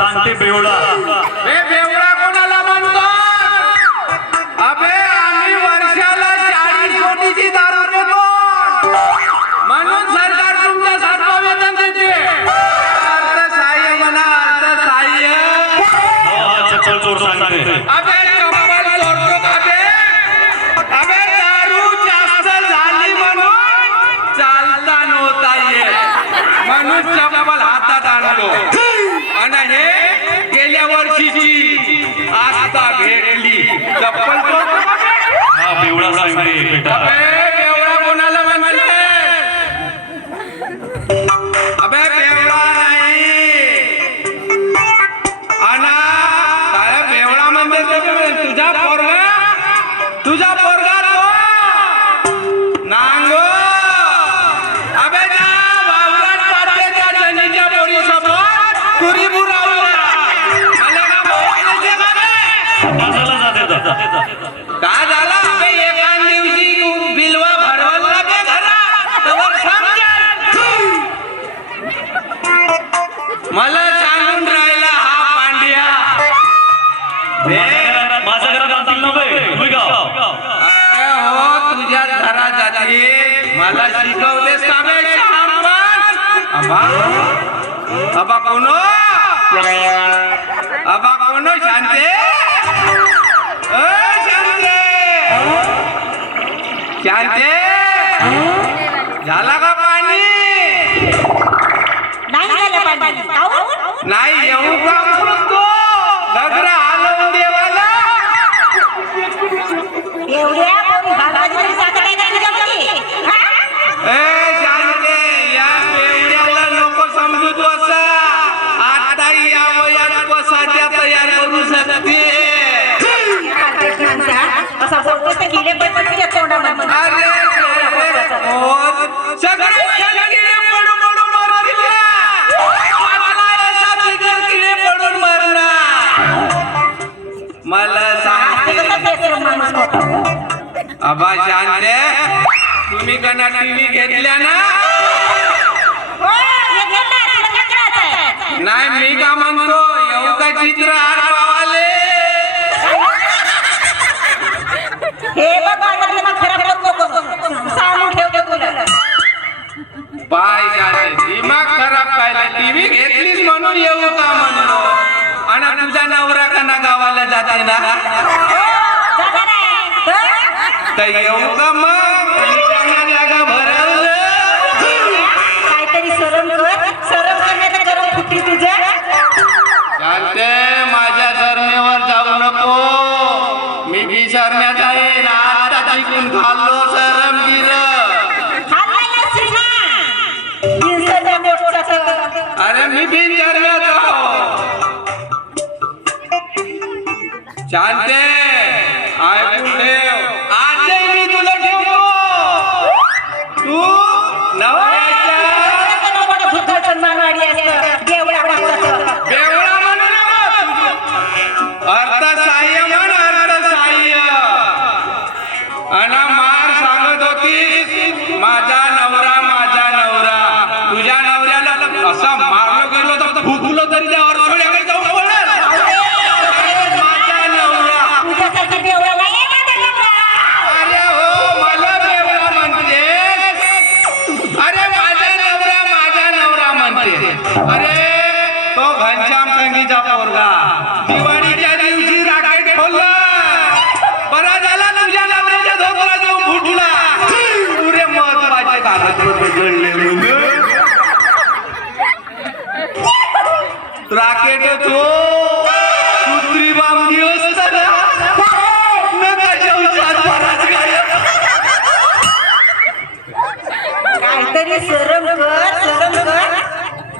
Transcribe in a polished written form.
सांगते बेवडा बेवडा कोणाला म्हणतो? अबे आम्ही वर्षाला 40 कोटीची दारू देतो म्हणून सरकार तुमच्या सातवा वेतन देते. अर्थसहाय्य म्हणा, अर्थसहाय्य. चल चोर सांगते. अबे कमाल चोरतो का बे? अबे दारू जास्त झाली म्हणून चालता नव्हता येत म्हणून चप्पल हातात आणलो आणि हे गेल्या वर्षीची आता भेटली चप्पल चोरतो का बे? हा बेवडा सांगते बेटा. अबे बेवडा कोणाला म्हणते? अबे बेवडा नाही अना काय बेवडा म्हणते तुझा पोरगा तो नांगो. अबे ना वावरात पाट्याच्या जनीच्या पोरीसोबत तुरी बुरावला मला का बोलायचे का बे? बाजारला जाते जा. काय झालं? अबे एका दिवशी बिलवा भरवला बे घरात तवर समजेल. मला सांगून राहिला हा पांड्या माझ्या घरात आणतील ना बे तुम्ही गाव. अरे हो तुझ्या घरात जाते मला शिकवतेस का बे शहाणपण? अबा कोणो शांते शांते शांते झाला का पाणी? नाही येऊ का म्हणतो घगरा हलवून देवाला. शांते या एवढ्याला नको समजू तू असा. आता या वयात बसाच्या तयार करू शकते. सगळे किडे पडून मरतील. किडे पडून मरणार. मला सांगते अबा शांते तुम्ही कना टीव्ही घेतल्या ना? नाही मी का म्हणतो येऊ का चित्र आडवाले? बाय शांते दिमाग खराब पाहिला. टीव्ही घेतलीस म्हणून येऊ का म्हणलो आणि तुझा नवरा कना गावाला जाते ना तर येऊ का मग? जागा भरवलं काहीतरी शरम करण्याचं गरम फुटली तुझ्या. शांते माझ्या शरमेवर जाऊ नको. मी बी शरण्यात आहे ना आता तिकून खाल्लो शरम गिर. अरे मी बी शरण्यात आहो. शांते ऐकून ठेव आजही मी तुला ठेवतो. तू नवऱ्याच्या बेवडा म्हणू नको. अर्थसहाय्य म्हण अर्थसहाय्य. अना मार सांगत होती माझा नवरा. तुझ्या नवऱ्याला असा मारलो गेलो तर फुकलो तरी त्या अडथळ्याकडे जाऊन पडेल. माझा नवरा. अरे हो मला बेवडा म्हणते. अरे माझा नवरा म्हणते. अरे तो घनश्याम संगीचा पोरगा दिवाळीच्या दिवशी राकेट खोलला. बरा झाला तुझ्या नवऱ्याच्या धोकला जाऊन फुटला. पुरे महत्वाचे कागदपत्र जळले. राकेट तो